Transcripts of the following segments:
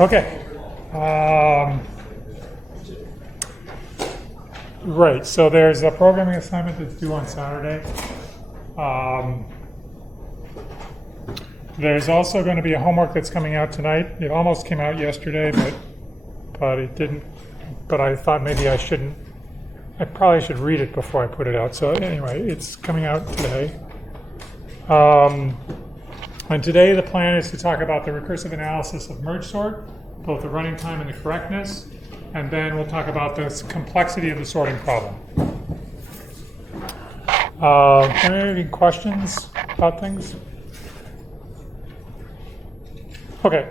Okay. Right, so there's a programming assignment that's due on Saturday. There's also going to be a homework that's coming out tonight. It almost came out yesterday, but it didn't. But I thought maybe I shouldn't. I probably should read it before I put it out. So anyway, it's coming out today. And today the plan is to talk about the recursive analysis of merge sort, both the running time and the correctness, and then we'll talk about the complexity of the sorting problem. Any questions about things? Okay.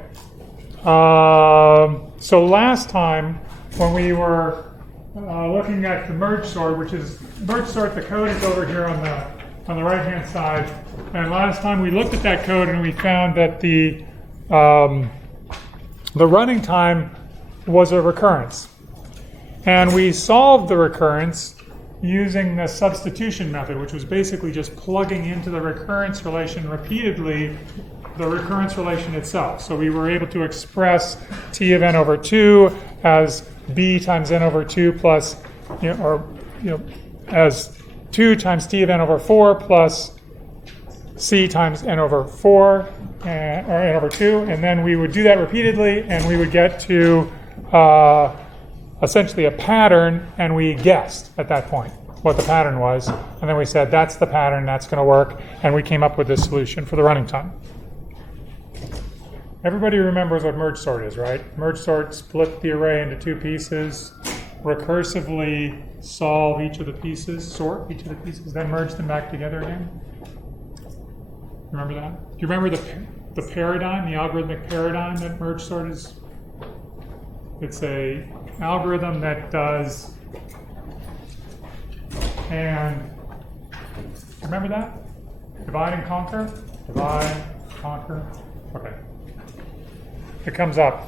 So last time when we were looking at the merge sort, which is merge sort, the code is over here on the right-hand side. And last time we looked at that code and we found that the running time was a recurrence. And we solved the recurrence using the substitution method, which was basically just plugging into the recurrence relation repeatedly the recurrence relation itself. So we were able to express t of n over 2 as b times n over 2 plus, as 2 times t of n over 4 plus c times n over 4, or n over 2, and then we would do that repeatedly, and we would get to essentially a pattern, and we guessed at that point what the pattern was, and then we said that's the pattern, that's going to work, and we came up with this solution for the running time. Everybody remembers what merge sort is, right? Merge sort, split the array into two pieces, recursively solve each of the pieces, sort each of the pieces, then merge them back together again. Remember that? Do you remember the paradigm, the algorithmic paradigm that merge sort is? It's a algorithm that does, and remember that? Divide and conquer? Divide, conquer. Okay. It comes up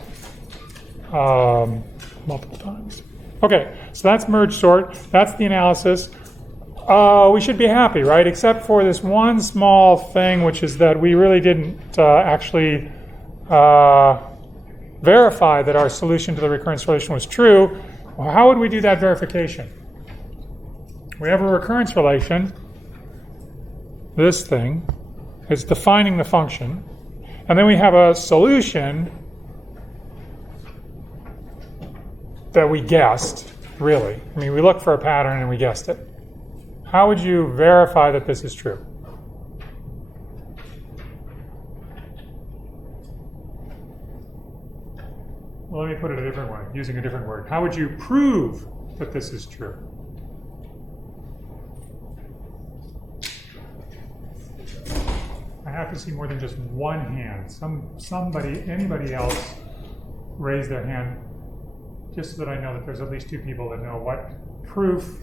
multiple times. Okay, so that's merge sort. That's the analysis. We should be happy, right? Except for this one small thing, which is that we really didn't actually verify that our solution to the recurrence relation was true. Well, how would we do that verification? We have a recurrence relation. This thing is defining the function. And then we have a solution that we guessed, really. I mean, we looked for a pattern and we guessed it. How would you verify that this is true? Well, let me put it a different way, using a different word. How would you prove that this is true? I have to see more than just one hand. Anybody else raise their hand, just so that I know that there's at least two people that know what proof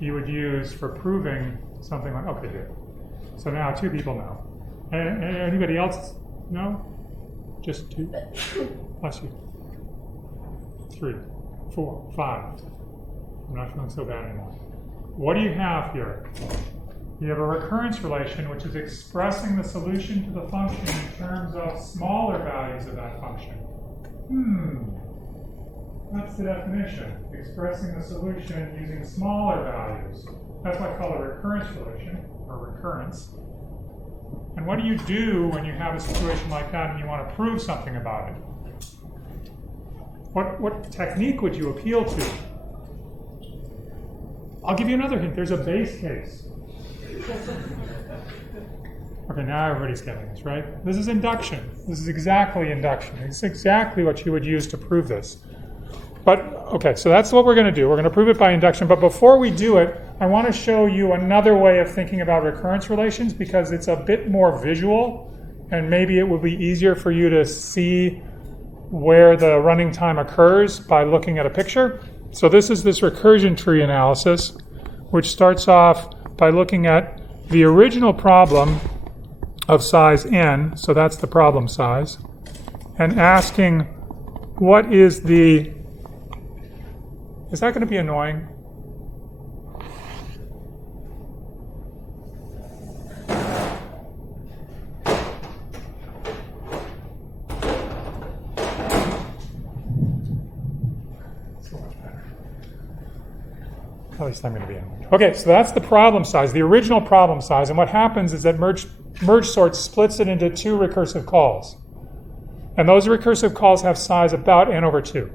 you would use for proving something like, okay, good. So now two people know. Anybody else know? Just two? Bless you. 3, 4, 5. I'm not feeling so bad anymore. What do you have here? You have a recurrence relation, which is expressing the solution to the function in terms of smaller values of that function. That's the definition. Expressing the solution using smaller values. That's what I call a recurrence relation, or recurrence. And what do you do when you have a situation like that and you want to prove something about it? What technique would you appeal to? I'll give you another hint. There's a base case. Okay, now everybody's getting this, right? This is induction. This is exactly induction. It's exactly what you would use to prove this. But, okay, so that's what we're going to do. We're going to prove it by induction. But before we do it, I want to show you another way of thinking about recurrence relations because it's a bit more visual, and maybe it will be easier for you to see where the running time occurs by looking at a picture. So this is this recursion tree analysis, which starts off by looking at the original problem of size n, so that's the problem size, and asking what is the... Is that going to be annoying? At least I'm going to be anyway. Okay, so that's the problem size, the original problem size. And what happens is that merge sort splits it into two recursive calls. And those recursive calls have size about n over 2.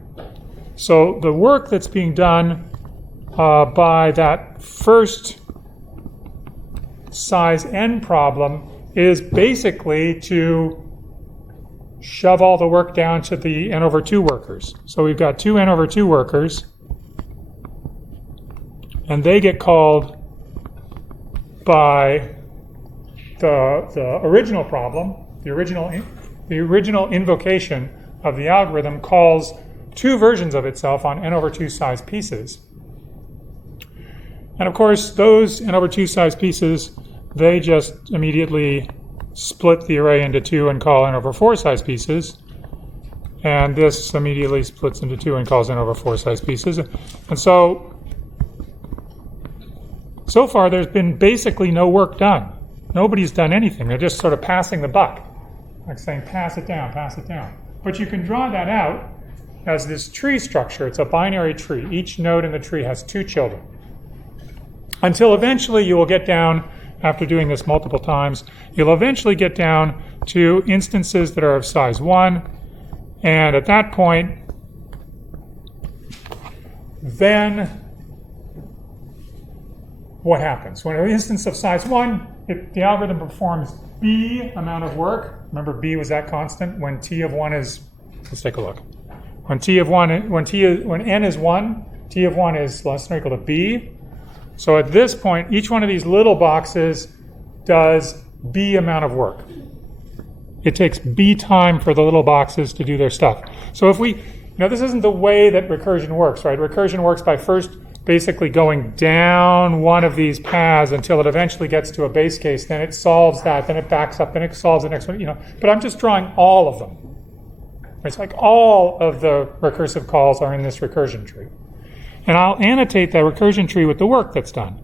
So the work that's being done by that first size n problem is basically to shove all the work down to the n over 2 workers. So we've got two n over 2 workers, and they get called by the original problem, the original invocation of the algorithm calls two versions of itself on n over 2 size pieces. And of course, those n over 2 size pieces, they just immediately split the array into 2 and call n over 4 size pieces. And this immediately splits into 2 and calls n over 4 size pieces. And so far there's been basically no work done. Nobody's done anything. They're just sort of passing the buck, like saying, pass it down, pass it down. But you can draw that out as this tree structure. It's a binary tree. Each node in the tree has 2 children. Until eventually you will get down, after doing this multiple times, you'll eventually get down to instances that are of size 1. And at that point, then what happens? When an instance of size 1, the algorithm performs b amount of work. Remember, b was that constant. When t of 1 is, let's take a look. When n is 1, t of 1 is less than or equal to b. So at this point, each one of these little boxes does b amount of work. It takes b time for the little boxes to do their stuff. So if we, this isn't the way that recursion works, right? Recursion works by first basically going down one of these paths until it eventually gets to a base case, then it solves that, then it backs up, then it solves the next one, But I'm just drawing all of them. It's like all of the recursive calls are in this recursion tree. And I'll annotate that recursion tree with the work that's done.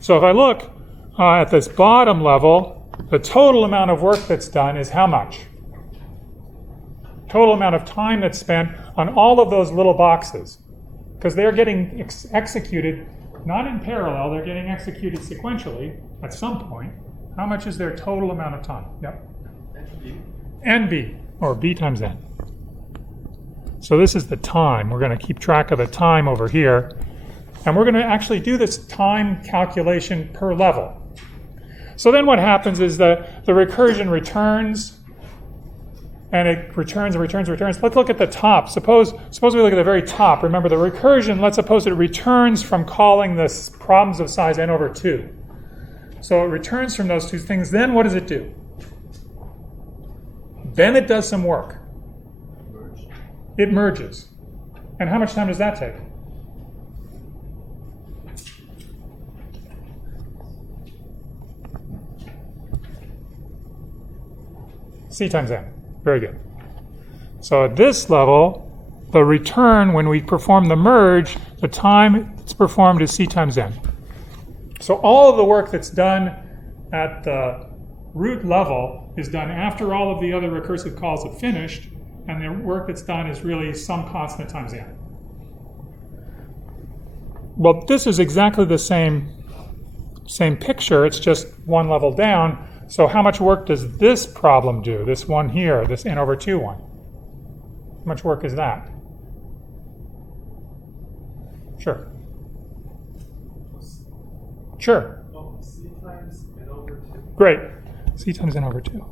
So if I look at this bottom level, the total amount of work that's done is how much? Total amount of time that's spent on all of those little boxes. Because they're getting executed, not in parallel, they're getting executed sequentially at some point. How much is their total amount of time? Yep. NB, or b times n. So this is the time. We're going to keep track of the time over here. And we're going to actually do this time calculation per level. So then what happens is that the recursion returns, and it returns and returns and returns. Let's look at the top. Suppose we look at the very top. Remember, the recursion, let's suppose it returns from calling the problems of size n over 2. So it returns from those two things. Then what does it do? Then it does some work. It merges. And how much time does that take? C times n. Very good. So at this level, the return, when we perform the merge, the time it's performed is c times n. So all of the work that's done at the root level is done after all of the other recursive calls have finished, and the work that's done is really some constant times n. Well, this is exactly the same picture, it's just one level down. So how much work does this problem do, this one here, this n over 2 one? How much work is that? Sure. Sure. Oh, c times n over 2. Great. C times n over 2.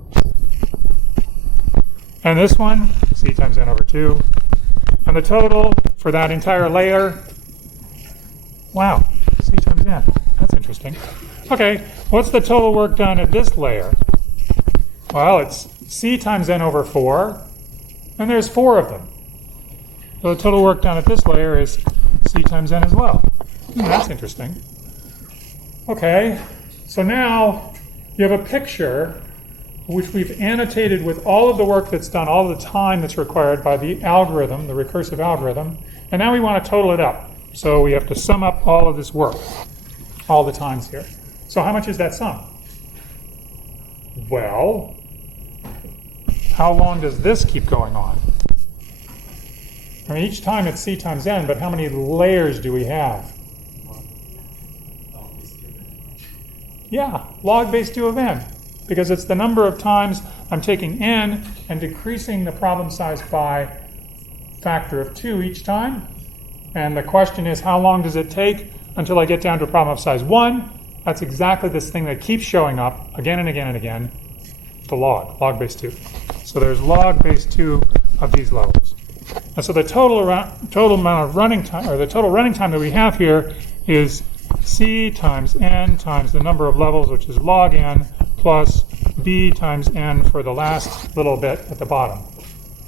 And this one, c times n over 2. And the total for that entire layer, wow, c times n. That's interesting. Okay, what's the total work done at this layer? Well, it's c times n over 4, and there's 4 of them. So the total work done at this layer is c times n as well. That's interesting. Okay, so now you have a picture which we've annotated with all of the work that's done, all the time that's required by the algorithm, the recursive algorithm, and now we want to total it up. So we have to sum up all of this work, all the times here. So how much is that sum? Well, how long does this keep going on? I mean, each time it's c times n, but how many layers do we have? Yeah, log base 2 of n, because it's the number of times I'm taking n and decreasing the problem size by a factor of 2 each time. And the question is, how long does it take until I get down to a problem of size 1? That's exactly this thing that keeps showing up again and again and again, the log base 2. So there's log base 2 of these levels. And so the total amount of running time, or the total running time that we have here is c times n times the number of levels, which is log n, plus b times n for the last little bit at the bottom,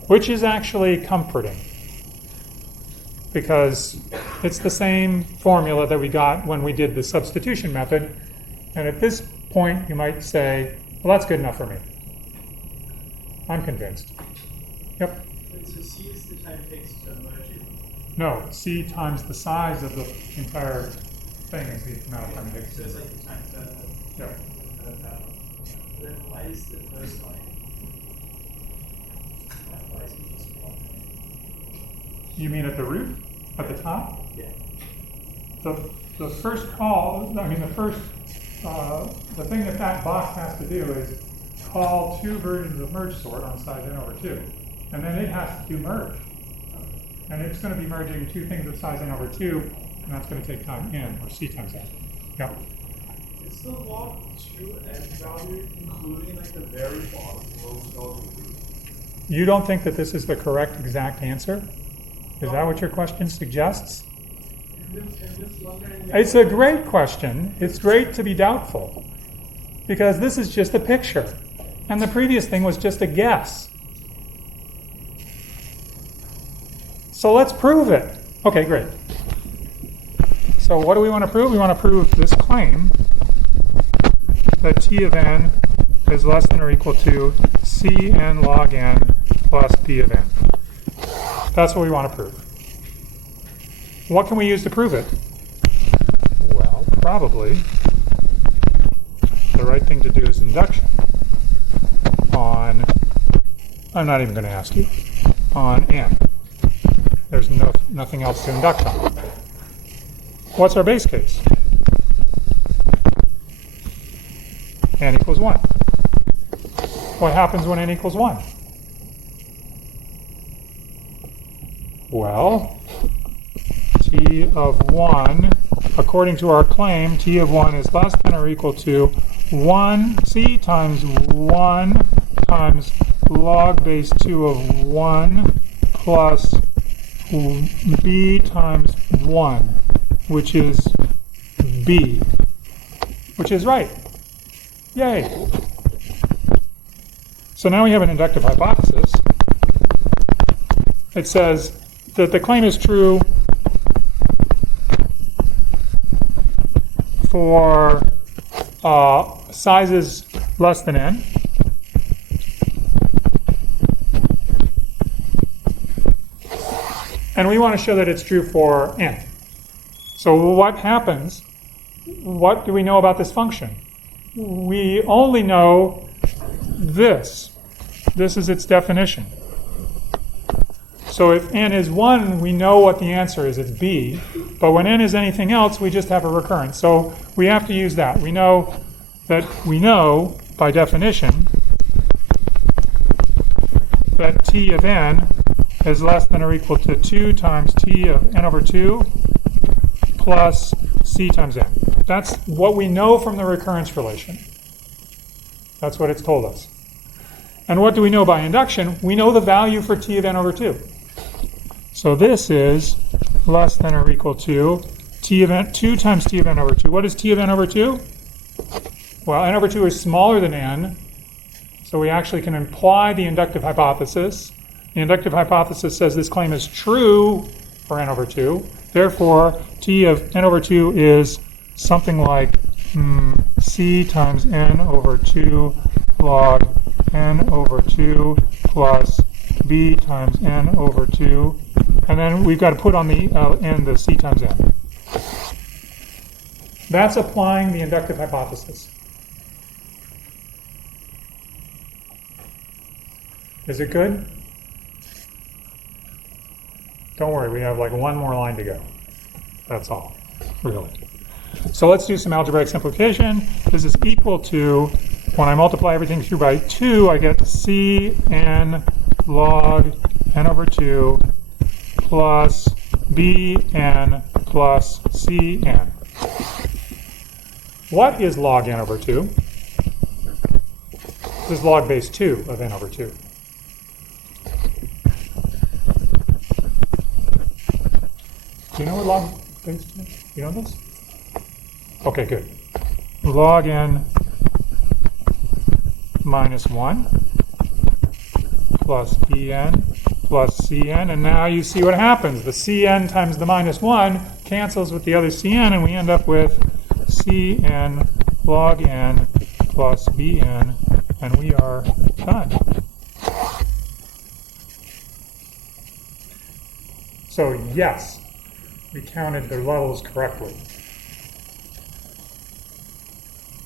which is actually comforting because it's the same formula that we got when we did the substitution method. And at this point, you might say, well, that's good enough for me. I'm convinced. Yep. So C is the time it takes to merge it? No, c times the size of the entire thing is the amount of time it takes. So it's like the time to Yep. Then why is the first line? Why is it just one? You mean at the root? At the top? Yeah. The first call, I mean the first, the thing that box has to do is call two versions of merge sort on size n over 2. And then it has to do merge. And it's going to be merging two things of size n over 2, and that's going to take time n, or c times n. Yep. Is the log 2 n value including like the very bottom most of the root? You don't think that this is the correct exact answer? Is that what your question suggests? I'm just wondering. It's a great question. It's great to be doubtful. Because this is just a picture. And the previous thing was just a guess. So let's prove it. Okay, great. So what do we want to prove? We want to prove this claim that t of n is less than or equal to cn log n plus p of n. That's what we want to prove. What can we use to prove it? Well, probably the right thing to do is induction on, I'm not even going to ask you, on n. There's nothing else to induct on. What's our base case? N equals 1. What happens when n equals 1? Well, t of 1, according to our claim, t of 1 is less than or equal to 1 c times 1 times log base 2 of 1 plus b times 1, which is b, which is right. Yay! So now we have an inductive hypothesis. It says that the claim is true for sizes less than n. And we want to show that it's true for n. So what happens? What do we know about this function? We only know this. This is its definition. So if n is 1, we know what the answer is. It's b. But when n is anything else, we just have a recurrence. So we have to use that. We know by definition that t of n is less than or equal to 2 times t of n over 2 plus c times n. That's what we know from the recurrence relation. That's what it's told us. And what do we know by induction? We know the value for t of n over 2. So this is less than or equal to t of n, 2 times t of n over 2. What is t of n over 2? Well, n over 2 is smaller than n, so we actually can imply the inductive hypothesis. The inductive hypothesis says this claim is true for n over 2. Therefore, t of n over 2 is something like c times n over 2 log n over 2 plus b times n over 2. And then we've got to put on the end the c times n. That's applying the inductive hypothesis. Is it good? Don't worry, we have like one more line to go. That's all, really. So let's do some algebraic simplification. This is equal to, when I multiply everything through by 2, I get Cn log n over 2 plus Bn plus Cn. What is log n over 2? This is log base 2 of n over 2. Do you know what log base 2 is? You know this? Okay, good. Log n minus 1 plus Bn plus Cn, and now you see what happens. The Cn times the minus 1 cancels with the other Cn, and we end up with Cn log n plus Bn, and we are done. So yes, we counted the levels correctly.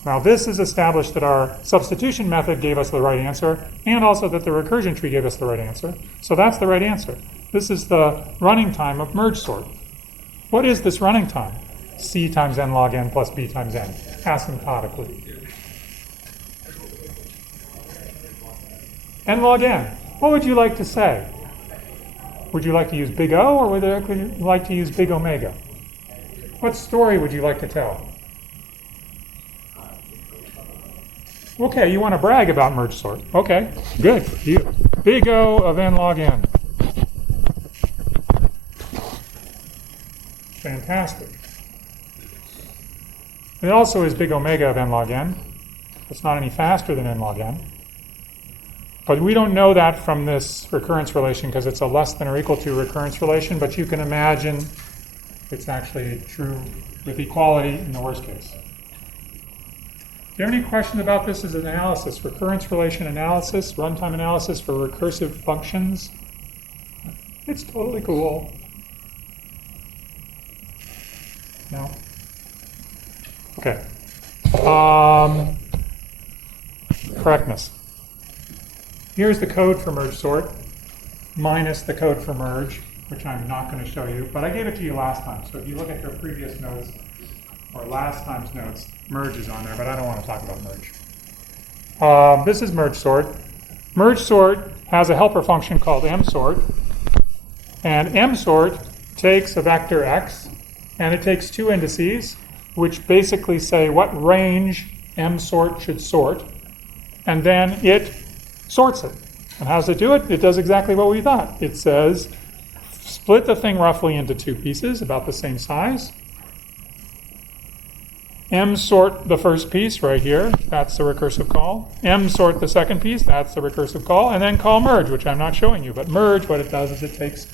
Now this is established that our substitution method gave us the right answer, and also that the recursion tree gave us the right answer. So that's the right answer. This is the running time of merge sort. What is this running time? C times n log n plus B times n, asymptotically. N log n, what would you like to say? Would you like to use big O, or would you like to use big omega? What story would you like to tell? Okay, you want to brag about merge sort. Okay, good. You. Big O of n log n. Fantastic. It also is big omega of n log n. It's not any faster than n log n. But we don't know that from this recurrence relation because it's a less than or equal to recurrence relation, but you can imagine it's actually true with equality in the worst case. Do you have any questions about this as an analysis? Recurrence relation analysis, runtime analysis for recursive functions? It's totally cool. No? Okay. Correctness. Here's the code for merge sort, minus the code for merge, which I'm not going to show you, but I gave it to you last time. So if you look at your previous notes, or last time's notes, merge is on there, but I don't want to talk about merge. This is merge sort. Merge sort has a helper function called msort, and msort takes a vector x, and it takes two indices, which basically say what range msort should sort, and then it sorts it. And how does it do it? It does exactly what we thought. It says, split the thing roughly into two pieces, about the same size. M-sort the first piece right here, that's the recursive call. M-sort the second piece, that's the recursive call. And then call merge, which I'm not showing you. But merge, what it does is it takes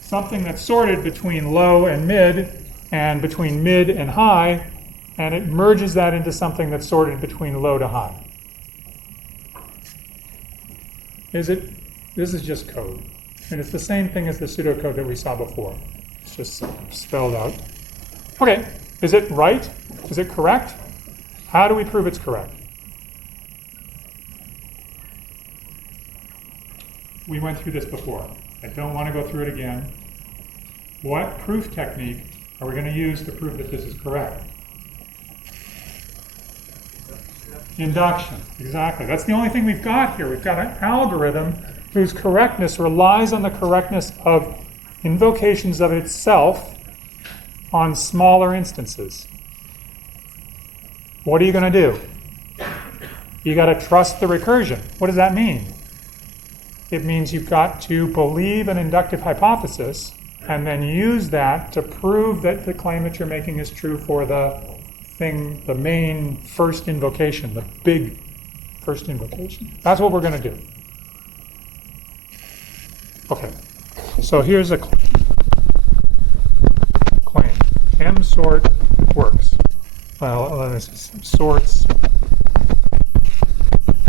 something that's sorted between low and between mid and high, and it merges that into something that's sorted between low to high. This is just code. And it's the same thing as the pseudocode that we saw before. It's just spelled out. Okay, is it right? Is it correct? How do we prove it's correct? We went through this before. I don't want to go through it again. What proof technique are we going to use to prove that this is correct? Induction, exactly. That's the only thing we've got here. We've got an algorithm whose correctness relies on the correctness of invocations of itself on smaller instances. What are you going to do? You got to trust the recursion. What does that mean? It means you've got to believe an inductive hypothesis and then use that to prove that the claim that you're making is true for the thing, the main first invocation, the big first invocation. That's what we're going to do. Okay, so here's a claim. M-sort works. Well, this sorts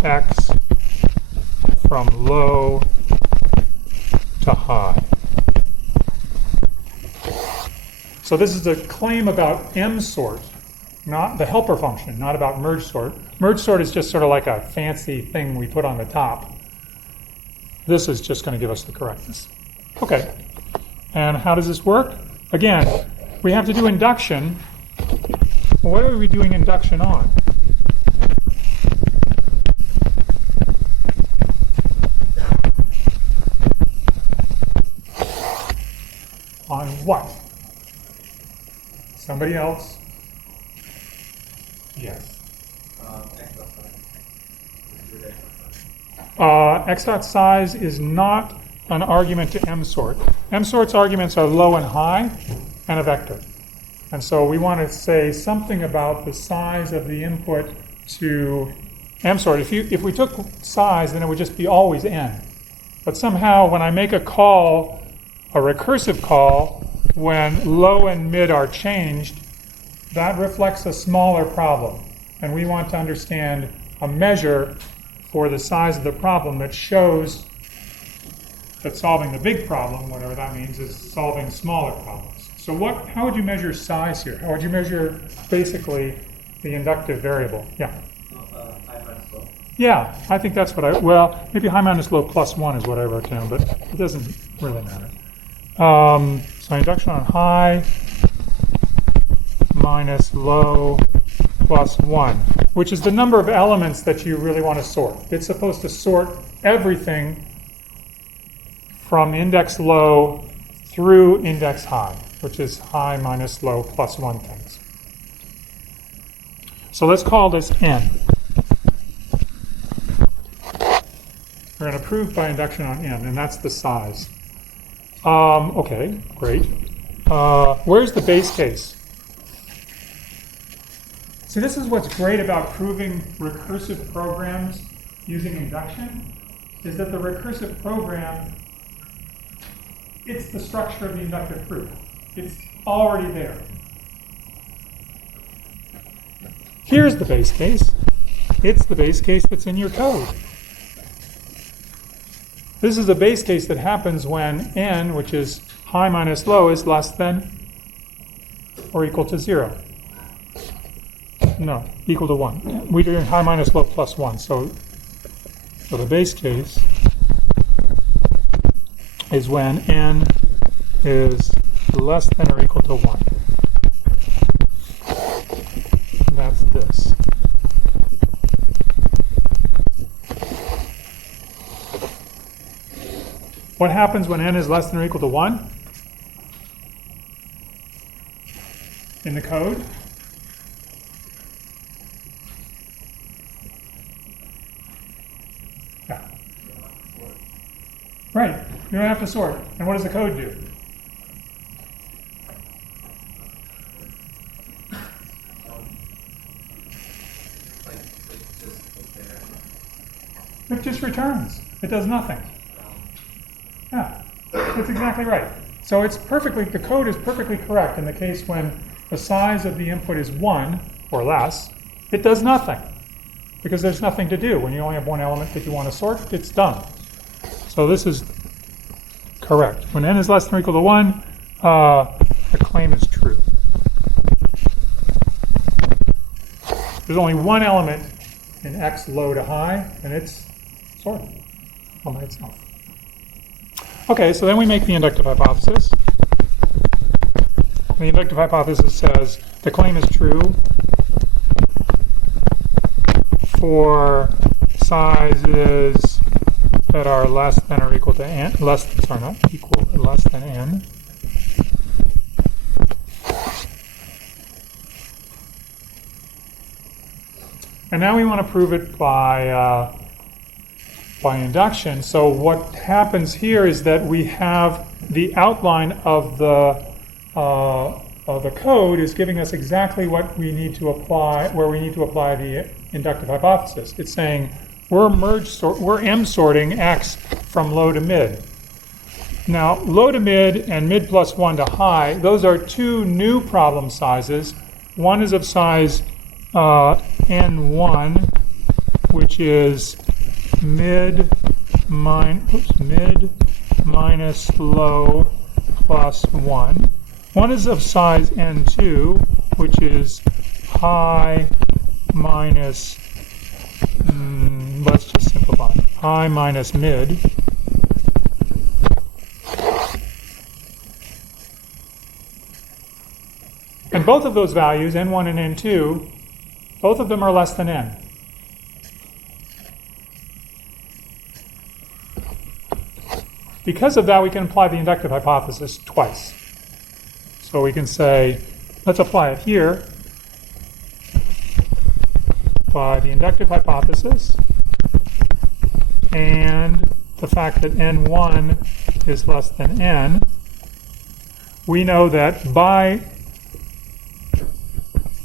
x from low to high. So this is a claim about M-sort, not the helper function, not about merge sort. Merge sort is just sort of like a fancy thing we put on the top. This is just going to give us the correctness. Okay. And how does this work? Again, we have to do induction. What are we doing induction on? On what? Somebody else? Yes. X dot size is not an argument to M sort. M sort's arguments are low and high and a vector. And so we want to say something about the size of the input to M sort. If we took size, then it would just be always N. But somehow when I make a call, a recursive call, when low and mid are changed, that reflects a smaller problem. And we want to understand a measure for the size of the problem that shows that solving the big problem, whatever that means, is solving smaller problems. So how would you measure size here? How would you measure basically the inductive variable? Yeah. High minus low. Yeah, I think that's what maybe high minus low plus 1 is what I wrote down, but it doesn't really matter. So induction on high minus low plus 1, which is the number of elements that you really want to sort. It's supposed to sort everything from index low through index high, which is high minus low plus 1 things. So let's call this N. We're going to prove by induction on N, and that's the size. Okay, great. Where's the base case? See, this is what's great about proving recursive programs using induction, is that the recursive program, it's the structure of the inductive proof. It's already there. Here's the base case. It's the base case that's in your code. This is a base case that happens when N, which is high minus low, is less than or equal to 0. No, equal to 1. We're doing high minus low plus 1. So the base case is when N is less than or equal to 1. That's this. What happens when N is less than or equal to 1? In the code? Yeah. Right. You don't have to sort. And what does the code do? It just returns. It does nothing. Yeah, that's exactly right. So the code is perfectly correct in the case when the size of the input is 1 or less. It does nothing because there's nothing to do. When you only have one element that you want to sort, it's done. So this is correct. When N is less than or equal to 1, the claim is true. There's only one element in X low to high, and it's sorted all by itself. Okay, so then we make the inductive hypothesis. The inductive hypothesis says the claim is true for sizes that are less than or equal to n, less than n. And now we want to prove it by induction. So what happens here is that we have the outline of the code is giving us exactly what we need to apply, where we need to apply the inductive hypothesis. It's saying we're M sorting X from low to mid. Now, low to mid and mid plus 1 to high, those are two new problem sizes. One is of size N1, which is mid minus low plus 1. One is of size N2, which is high minus, let's just simplify, high minus mid. both of those values, n1 and n2, both of them are less than n. Because of that, we can apply the inductive hypothesis twice. So we can say, let's apply it here by the inductive hypothesis and the fact that n1 is less than n. We know that by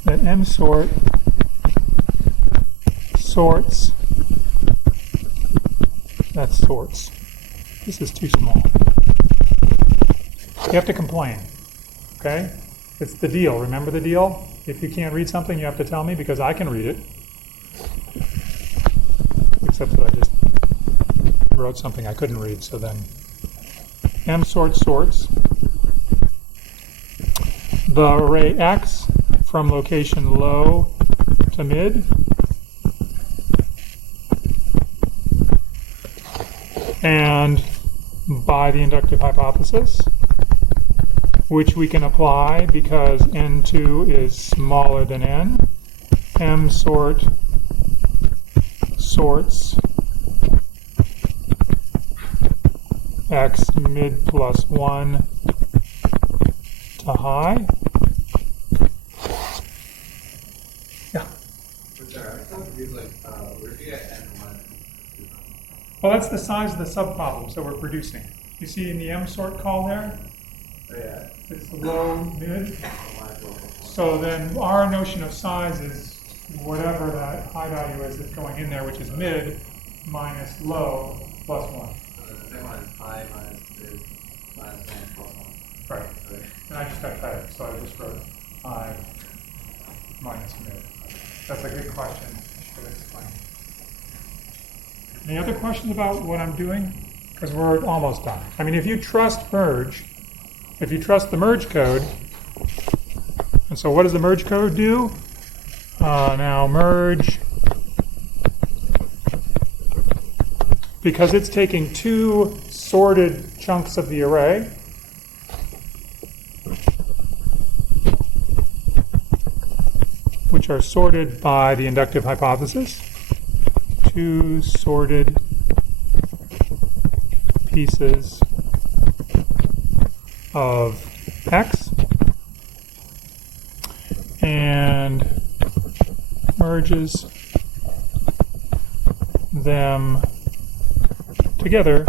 that m sort sorts, that sorts. This is too small. You have to complain, okay? It's the deal. Remember the deal? If you can't read something, you have to tell me because I can read it. Except that I just wrote something I couldn't read, so then m sort sorts the array x from location low to mid, and by the inductive hypothesis, which we can apply because n2 is smaller than n, m sort sorts x mid plus 1 to high. Yeah. Where do you get n1? Well, that's the size of the subproblems that we're producing. You see in the m sort call there? Oh, yeah. It's low, mid. So then our notion of size is whatever that high value is that's going in there, which is mid minus low plus 1. So the second one is high minus mid minus 1 plus 1. Right. Okay. And I just got tired, so I just wrote high minus mid. That's a good question. I should explain. Any other questions about what I'm doing? Because we're almost done. I mean, if you trust merge, if you trust the merge code, and so what does the merge code do? Now merge, because it's taking two sorted chunks of the array, which are sorted by the inductive hypothesis, two sorted pieces of x, and merges them together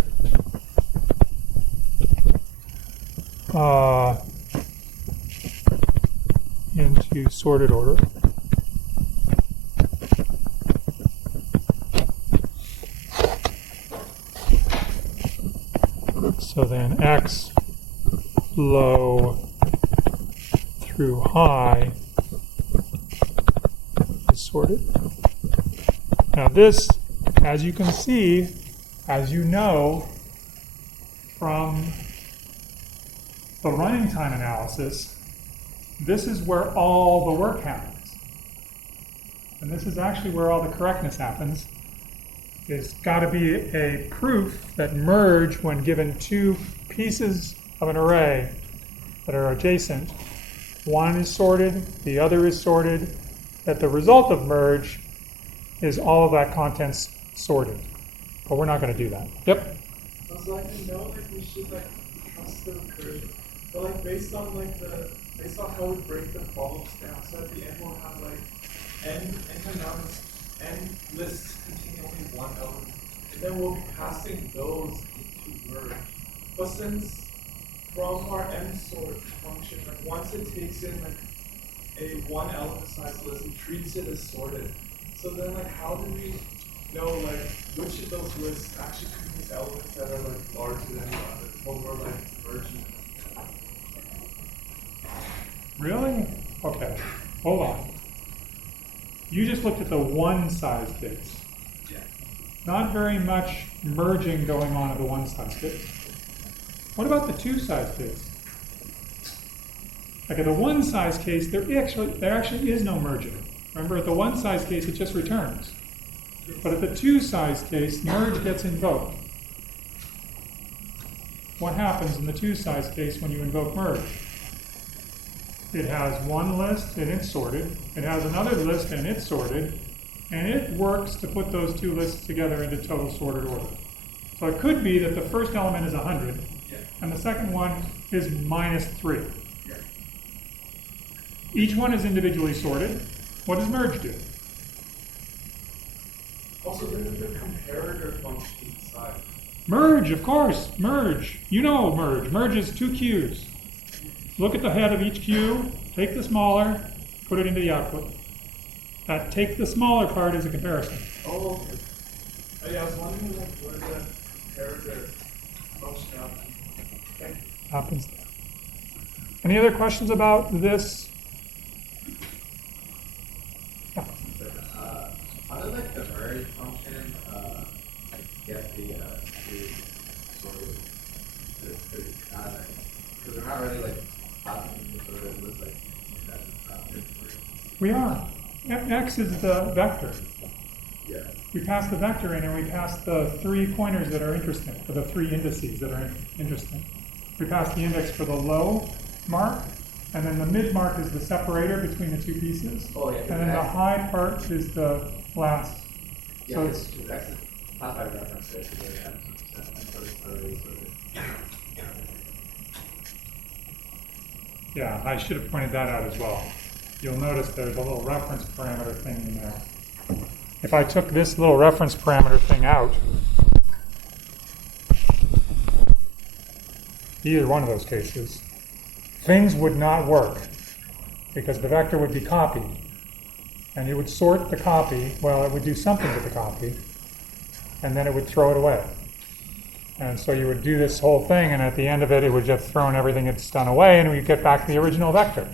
into sorted order. So then x low through high is sorted. Now this, as you can see, as you know from the running time analysis, this is where all the work happens. And this is actually where all the correctness happens. It's got to be a proof that merge, when given two pieces of an array that are adjacent, one is sorted, the other is sorted, that the result of merge is all of that content's sorted. But we're not going to do that. Yep? So I know we should trust the recursion, but based on how we break the problems down, so at the end we'll have n amounts, n lists containing only one element, and then we'll be passing those into merge. But since from our m sort function, once it takes in a one element size list, it treats it as sorted. So then how do we know which of those lists actually contains elements that are larger than the other when we're merging? Really? Okay. Hold on. You just looked at the one size case. Yeah. Not very much merging going on in the one size case. What about the two size case? Like in the one size case, there actually is no merging. Remember, at the one size case, it just returns. But at the two size case, merge gets invoked. What happens in the two size case when you invoke merge? it has one list and it's sorted, it has another list and it's sorted, and it works to put those two lists together into total sorted order. So it could be that the first element is 100, and the second one is -3. Each one is individually sorted. What does merge do? Also, there's the comparator function inside. Merge, of course, merge. You know merge. Merge is two queues. Look at the head of each queue, take the smaller, put it into the output. That take the smaller part is a comparison. Oh, okay. Oh, yeah, I was wondering like where the comparator functionality Happens there. Any other questions about this? Yeah. How does like the merge function get the sort of because we're not really like passing the sort of with like We are. X is the vector. yeah. We pass the vector in and we pass the 3 pointers that are interesting, or the 3 indices that are interesting. We pass the index for the low mark, and then the mid mark is the separator between the two pieces. Oh, yeah, And then the high part is the last. Yeah, So it's X is not by reference to it, Yeah, I should have pointed that out as well. You'll notice there's a little reference parameter thing in there. If I took this little reference parameter thing out, either one of those cases, things would not work because the vector would be copied. And you would sort the copy, well, it would do something with the copy, and then it would throw it away. And so you would do this whole thing, and at the end of it, it would just thrown everything it's done away, and we'd get back the original vector.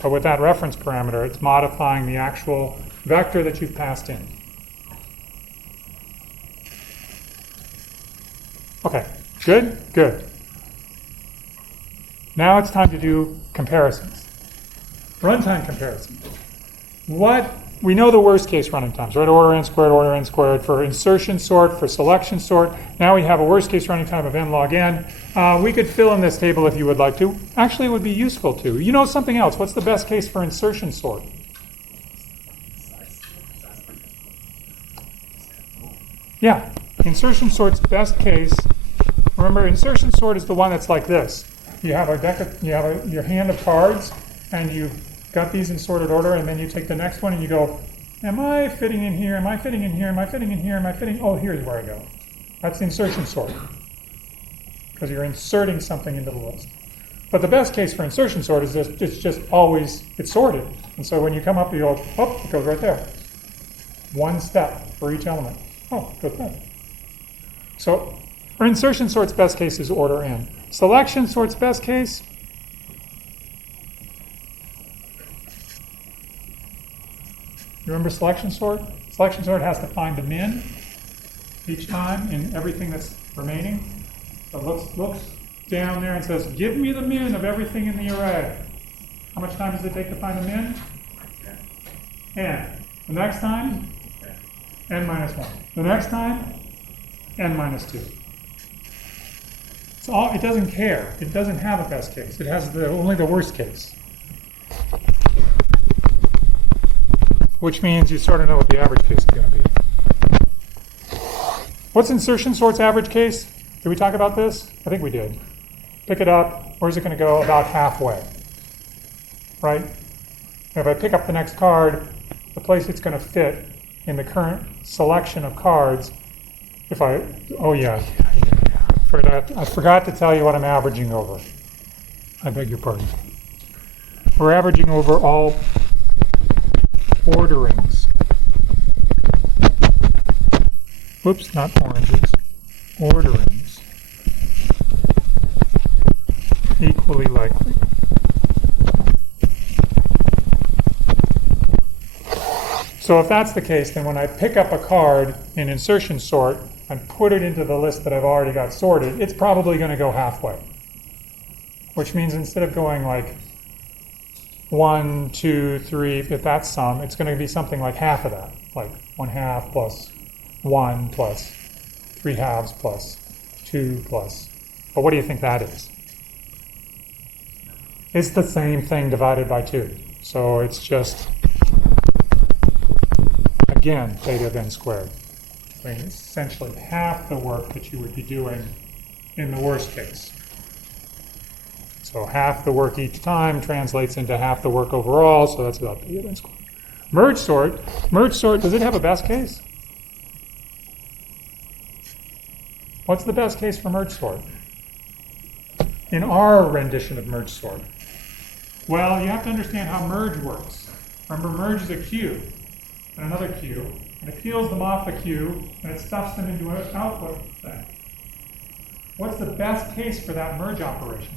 But with that reference parameter, it's modifying the actual vector that you've passed in. Okay, good? Good. Now it's time to do comparisons. Runtime comparison. We know the worst case running times, right? Order n squared for insertion sort, for selection sort. Now we have a worst case running time of n log n. We could fill in this table if you would like to. Actually, it would be useful to. You know something else. What's the best case for insertion sort? Yeah, insertion sort's best case. Remember, insertion sort is the one that's like this. You have your hand of cards, and you've got these in sorted order, and then you take the next one and you go, am I fitting in here? Am I fitting in here? Am I fitting in here? Am I fitting? Oh, here's where I go. That's the insertion sort, because you're inserting something into the list. But the best case for insertion sort is just, it's sorted. And so when you come up, you go, oh, it goes right there. One step for each element. Oh, it goes there. So for insertion sort's best case is order n. Selection sort's best case, you remember selection sort? Selection sort has to find the min each time in everything that's remaining. So it looks down there and says, give me the min of everything in the array. How much time does it take to find the min? N. The next time? N minus 1. The next time? N minus 2. It doesn't care. It doesn't have a best case. It has only the worst case. Which means you sort of know what the average case is going to be. What's insertion sort's average case? Did we talk about this? I think we did. Pick it up. Where's it going to go? About halfway. Right? If I pick up the next card, the place it's going to fit in the current selection of cards, I forgot to tell you what I'm averaging over. I beg your pardon. We're averaging over all orderings. Whoops, not oranges. Orderings. Equally likely. So if that's the case, then when I pick up a card in insertion sort and put it into the list that I've already got sorted, it's probably going to go halfway. Which means instead of going like 1, 2, 3, if that's some, it's going to be something like half of that. Like 1/2 plus 1 plus 3/2 plus 2 plus. But what do you think that is? It's the same thing divided by 2. So it's just, again, theta of n squared. I mean, it's essentially half the work that you would be doing in the worst case. So half the work each time translates into half the work overall, so that's about theta of n squared. Merge sort, does it have a best case? What's the best case for merge sort? In our rendition of merge sort? Well, you have to understand how merge works. Remember, merge is a queue and another queue, and it peels them off the queue, and it stuffs them into an output thing. What's the best case for that merge operation?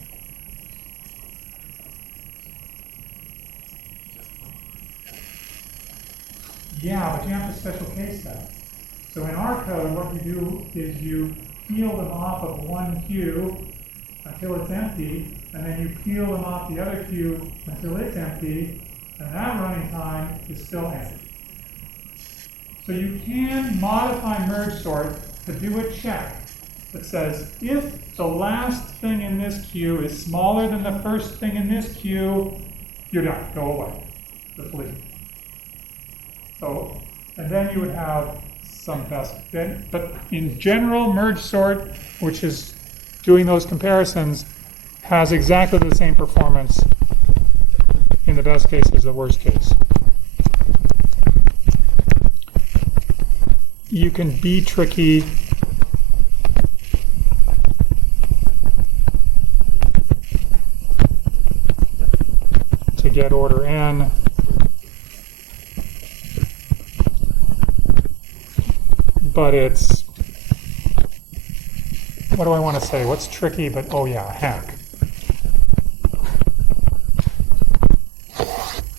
Yeah, but you have to special case that. So in our code, what you do is you peel them off of one queue until it's empty, and then you peel them off the other queue until it's empty, and that running time is still empty. So you can modify merge sort to do a check that says, if the last thing in this queue is smaller than the first thing in this queue, you're done, go away, just leave. So, and then you would have some best, but in general, merge sort, which is doing those comparisons, has exactly the same performance in the best case as the worst case. You can be tricky. To get order n. But it's, what do I want to say? What's tricky, but oh yeah, a hack.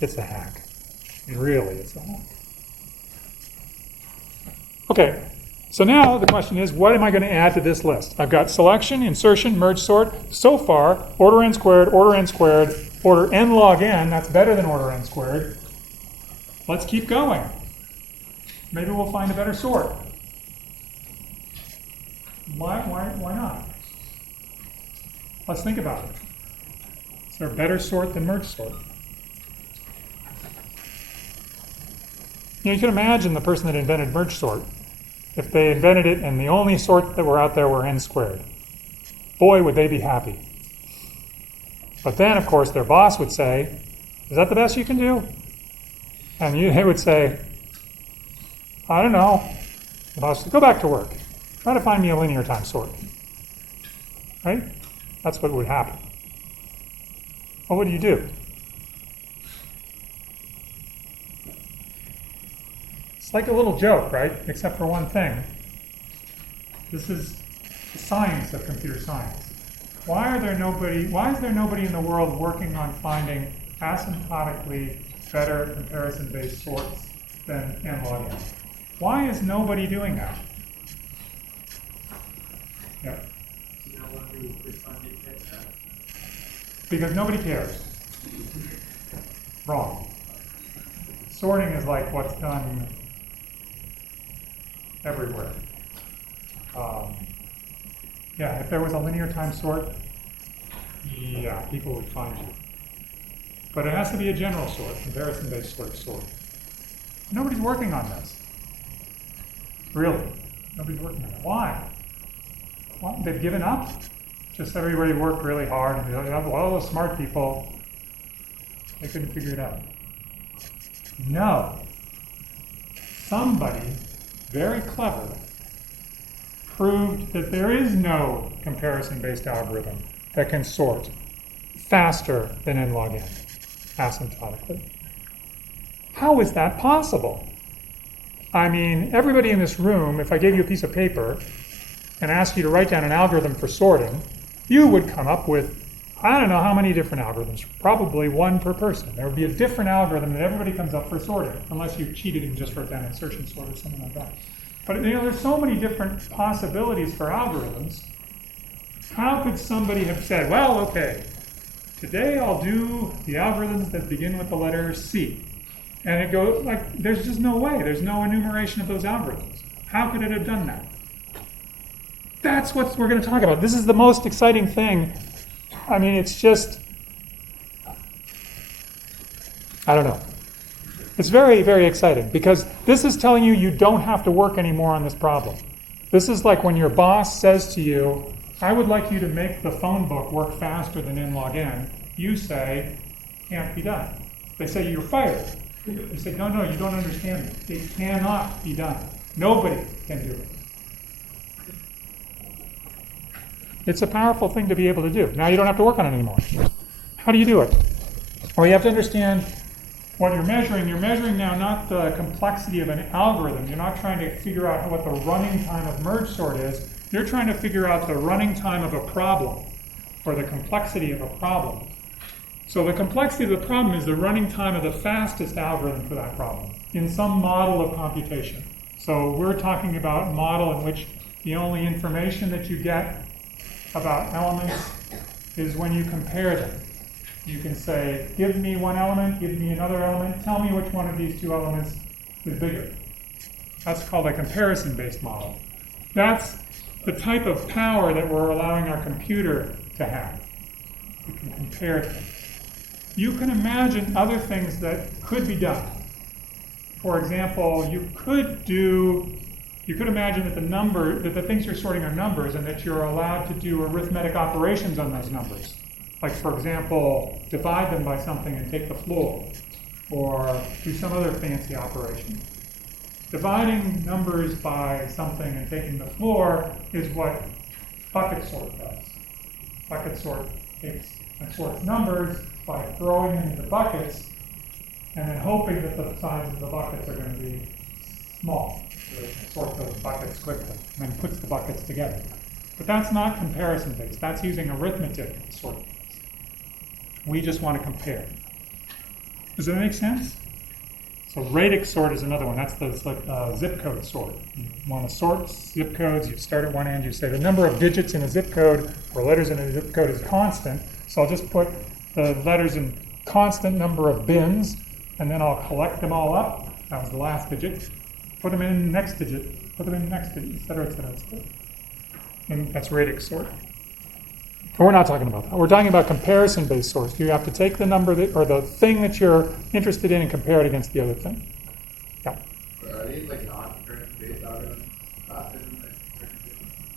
It's a hack. Really, it's a hack. Okay, so now the question is, what am I going to add to this list? I've got selection, insertion, merge sort. So far, order n squared, order n log n, that's better than order n squared. Let's keep going. Maybe we'll find a better sort. Why not? Let's think about it. Is there a better sort than merge sort? You can imagine the person that invented merge sort, if they invented it and the only sorts that were out there were n squared. Boy, would they be happy. But then, of course, their boss would say, is that the best you can do? And they would say, I don't know. The boss would go back to work. Try to find me a linear time sort. Right? That's what would happen. Well, what do? It's like a little joke, right? Except for one thing. This is the science of computer science. Why is there nobody in the world working on finding asymptotically better comparison-based sorts than n log n? Why is nobody doing that? Yeah. Because nobody cares. Wrong. Sorting is like what's done everywhere. Yeah, if there was a linear time sort, yeah, people would find you. But it has to be a general sort, comparison-based sort. Nobody's working on this. Really. Nobody's working on it. Why? Well, they've given up. Just everybody worked really hard, and all those smart people, they couldn't figure it out. No. Somebody very clever proved that there is no comparison-based algorithm that can sort faster than n log n, asymptotically. How is that possible? I mean, everybody in this room, if I gave you a piece of paper and asked you to write down an algorithm for sorting, you would come up with, I don't know how many different algorithms, probably one per person. There would be a different algorithm that everybody comes up for sorting, unless you cheated and just wrote down insertion sort or something like that. But there's so many different possibilities for algorithms. How could somebody have said, well, okay, today I'll do the algorithms that begin with the letter C. And it goes, like, there's just no way. There's no enumeration of those algorithms. How could it have done that? That's what we're going to talk about. This is the most exciting thing. I mean, it's just, I don't know. It's very, very exciting because this is telling you don't have to work anymore on this problem. This is like when your boss says to you, I would like you to make the phone book work faster than n log n. You say, can't be done. They say you're fired. You say, no, you don't understand me. It cannot be done. Nobody can do it. It's a powerful thing to be able to do. Now you don't have to work on it anymore. How do you do it? Well, you have to understand what you're measuring. You're measuring now not the complexity of an algorithm. You're not trying to figure out what the running time of merge sort is. You're trying to figure out the running time of a problem, or the complexity of a problem. So the complexity of the problem is the running time of the fastest algorithm for that problem in some model of computation. So we're talking about a model in which the only information that you get about elements is when you compare them. You can say, give me one element, give me another element, tell me which one of these two elements is bigger. That's called a comparison-based model. That's the type of power that we're allowing our computer to have. We can compare things. You can imagine other things that could be done. For example, you could imagine that the things you're sorting are numbers and that you're allowed to do arithmetic operations on those numbers. Like, for example, divide them by something and take the floor, or do some other fancy operation. Dividing numbers by something and taking the floor is what bucket sort does. Bucket sort takes and sorts numbers by throwing them into buckets and then hoping that the sizes of the buckets are going to be small. So it sorts those buckets quickly and then puts the buckets together. But that's not comparison-based. That's using arithmetic to sort things. We just want to compare. Does that make sense? So radix sort is another one. That's the zip code sort. You want to sort zip codes. You start at one end. You say the number of digits in a zip code or letters in a zip code is constant. So I'll just put the letters in constant number of bins, and then I'll collect them all up. That was the last digit. Put them in the next digit. Put them in the next digit, et cetera, et cetera, et cetera. And that's radix sort. But we're not talking about that. We're talking about comparison-based sorts. You have to take the number or the thing that you're interested in and compare it against the other thing. Yeah. Are these like non-comparison-based algorithms?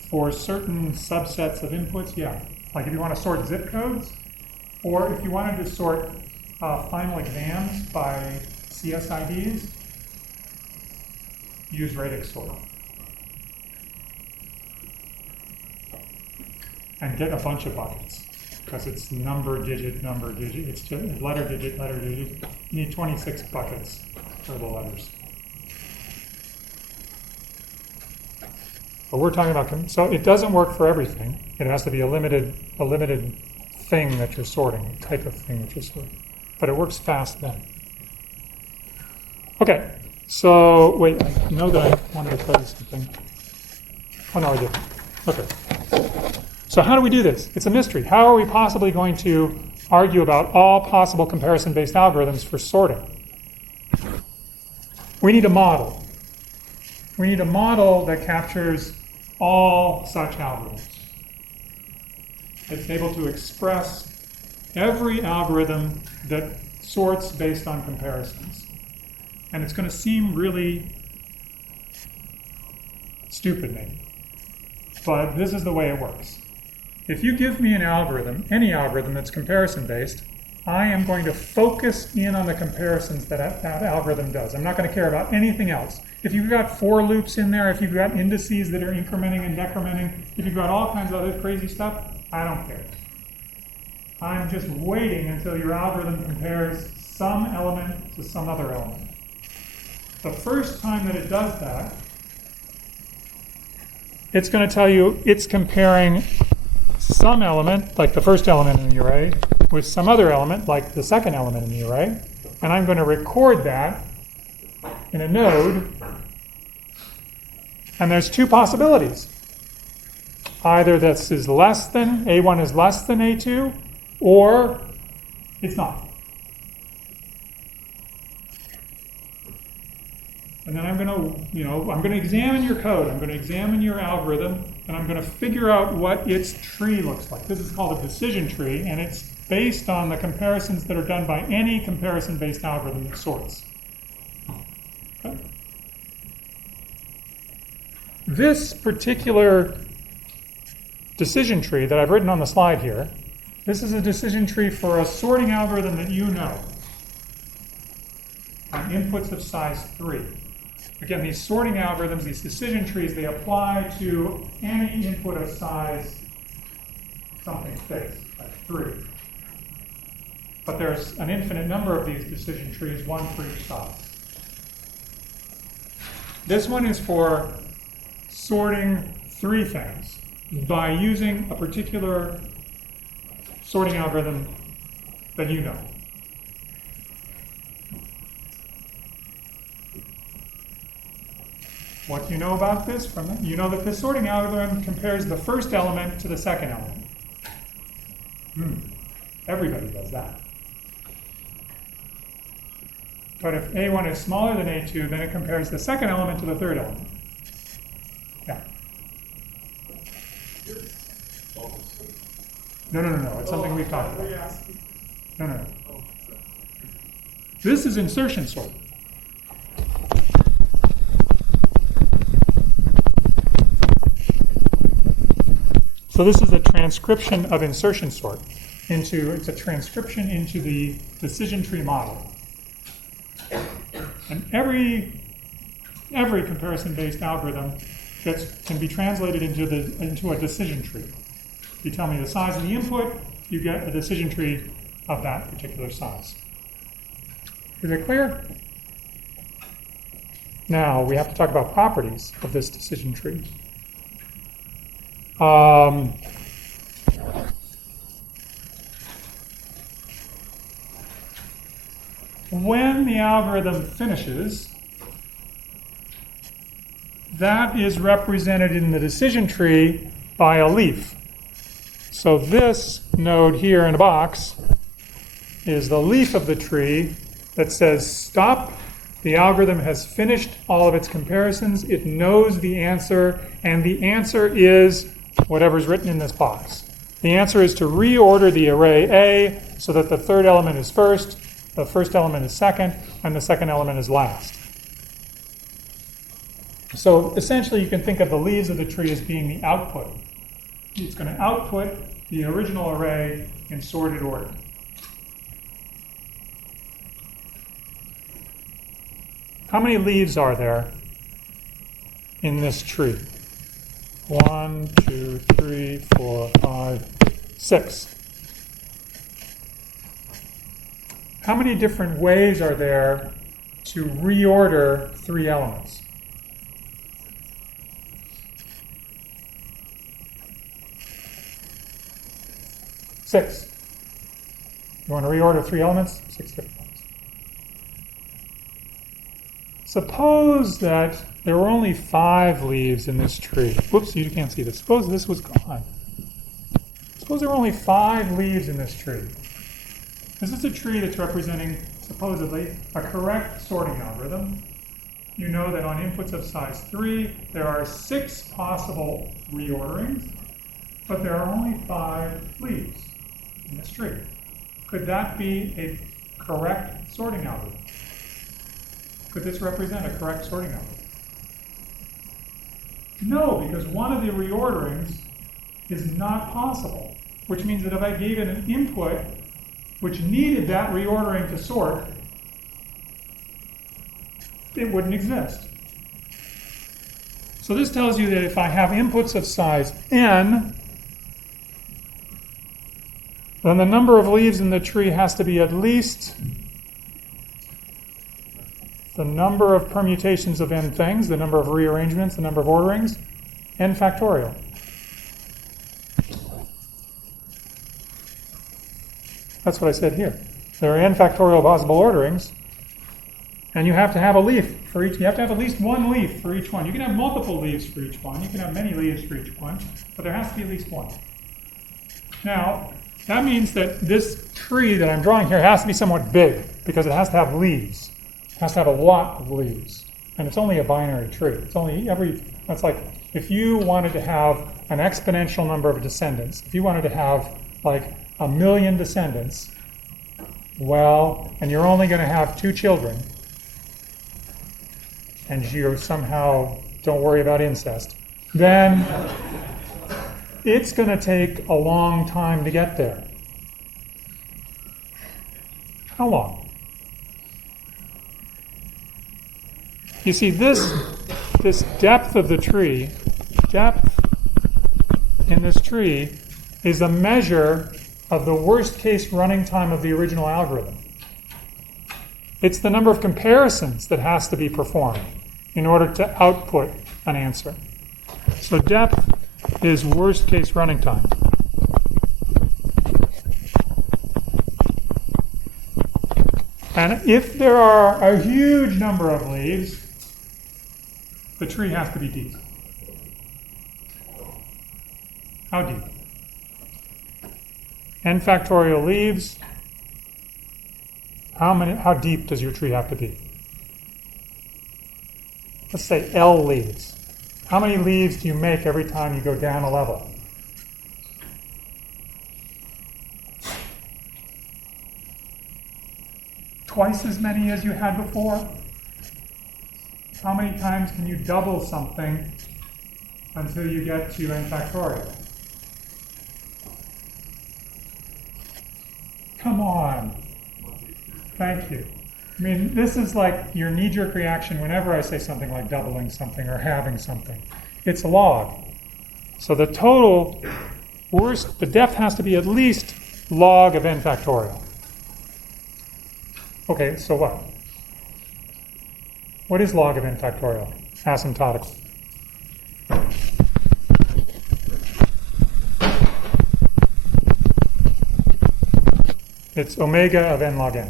For certain subsets of inputs, yeah. Like if you want to sort zip codes, or if you wanted to sort final exams by CSIDs, use radix sort. And get a bunch of buckets, because it's number, digit, it's just letter, digit. You need 26 buckets for the letters. But we're talking about, so it doesn't work for everything. It has to be a limited thing that you're sorting, a type of thing that you're sorting. But it works fast then. Okay, so wait, I know that I wanted to tell you something. Oh no, I didn't. Okay. So how do we do this? It's a mystery. How are we possibly going to argue about all possible comparison-based algorithms for sorting? We need a model. We need a model that captures all such algorithms. It's able to express every algorithm that sorts based on comparisons. And it's going to seem really stupid, maybe. But this is the way it works. If you give me an algorithm, any algorithm that's comparison-based, I am going to focus in on the comparisons that algorithm does. I'm not going to care about anything else. If you've got for loops in there, if you've got indices that are incrementing and decrementing, if you've got all kinds of other crazy stuff, I don't care. I'm just waiting until your algorithm compares some element to some other element. The first time that it does that, it's going to tell you it's comparing some element, like the first element in the array, with some other element, like the second element in the array. And I'm going to record that in a node. And there's two possibilities. Either this is less than, A1 is less than A2, or it's not. And then I'm going to examine your code. I'm going to examine your algorithm, and I'm going to figure out what its tree looks like. This is called a decision tree, and it's based on the comparisons that are done by any comparison-based algorithm that sorts. Okay. This particular decision tree that I've written on the slide here, this is a decision tree for a sorting algorithm that you know on inputs of size 3. Again, these sorting algorithms, these decision trees, they apply to any input of size something fixed, like 3. But there's an infinite number of these decision trees, one for each size. This one is for sorting 3 things by using a particular sorting algorithm that you know. What do you know about this? You know that this sorting algorithm compares the first element to the second element. Everybody does that. But if A1 is smaller than A2, then it compares the second element to the third element. Yeah. No. It's something we've talked about. No. This is insertion sort. So this is a transcription of insertion sort it's a transcription into the decision tree model. And every comparison-based algorithm can be translated into a decision tree. You tell me the size of the input, you get a decision tree of that particular size. Is it clear? Now we have to talk about properties of this decision tree. When the algorithm finishes, that is represented in the decision tree by a leaf. So this node here in a box is the leaf of the tree that says stop. The algorithm has finished all of its comparisons. It knows the answer, and the answer is whatever's written in this box. The answer is to reorder the array A so that the third element is first, the first element is second, and the second element is last. So essentially you can think of the leaves of the tree as being the output. It's going to output the original array in sorted order. How many leaves are there in this tree? 1, 2, 3, 4, 5, 6. How many different ways are there to reorder 3 elements? Six. You want to reorder 3 elements? 6 different ones. Suppose that there were only 5 leaves in this tree. Whoops, you can't see this. Suppose this was gone. Suppose there were only 5 leaves in this tree. This is a tree that's representing, supposedly, a correct sorting algorithm. You know that on inputs of size 3, there are 6 possible reorderings, but there are only 5 leaves in this tree. Could that be a correct sorting algorithm? Could this represent a correct sorting algorithm? No, because one of the reorderings is not possible, which means that if I gave it an input which needed that reordering to sort, it wouldn't exist. So this tells you that if I have inputs of size n, then the number of leaves in the tree has to be at least the number of permutations of n things, the number of rearrangements, the number of orderings, n factorial. That's what I said here. There are n factorial possible orderings, and you have to have a leaf for each. You have to have at least one leaf for each one. You can have multiple leaves for each one. You can have many leaves for each one, but there has to be at least one. Now, that means that this tree that I'm drawing here has to be somewhat big, because it has to have leaves. It has to have a lot of leaves. And it's only a binary tree. It's only it's like if you wanted to have an exponential number of descendants, if you wanted to have like 1 million descendants, well, and you're only going to have 2 children, and you somehow don't worry about incest, then it's going to take a long time to get there. How long? You see, this depth of the tree, depth in this tree, is a measure of the worst case running time of the original algorithm. It's the number of comparisons that has to be performed in order to output an answer. So depth is worst case running time. And if there are a huge number of leaves, the tree has to be deep. How deep? N factorial leaves. How deep does your tree have to be? Let's say L leaves. How many leaves do you make every time you go down a level? Twice as many as you had before? How many times can you double something until you get to n factorial? Come on. Thank you. I mean, this is like your knee-jerk reaction whenever I say something like doubling something or halving something. It's a log. So the total the depth has to be at least log of n factorial. Okay, so what? What is log of n factorial, asymptotically? It's omega of n log n.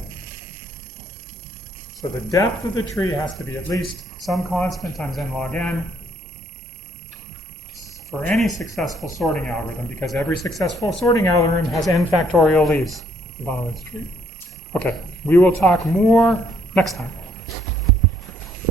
So the depth of the tree has to be at least some constant times n log n for any successful sorting algorithm, because every successful sorting algorithm has n factorial leaves at the bottom of this tree. Okay, we will talk more next time.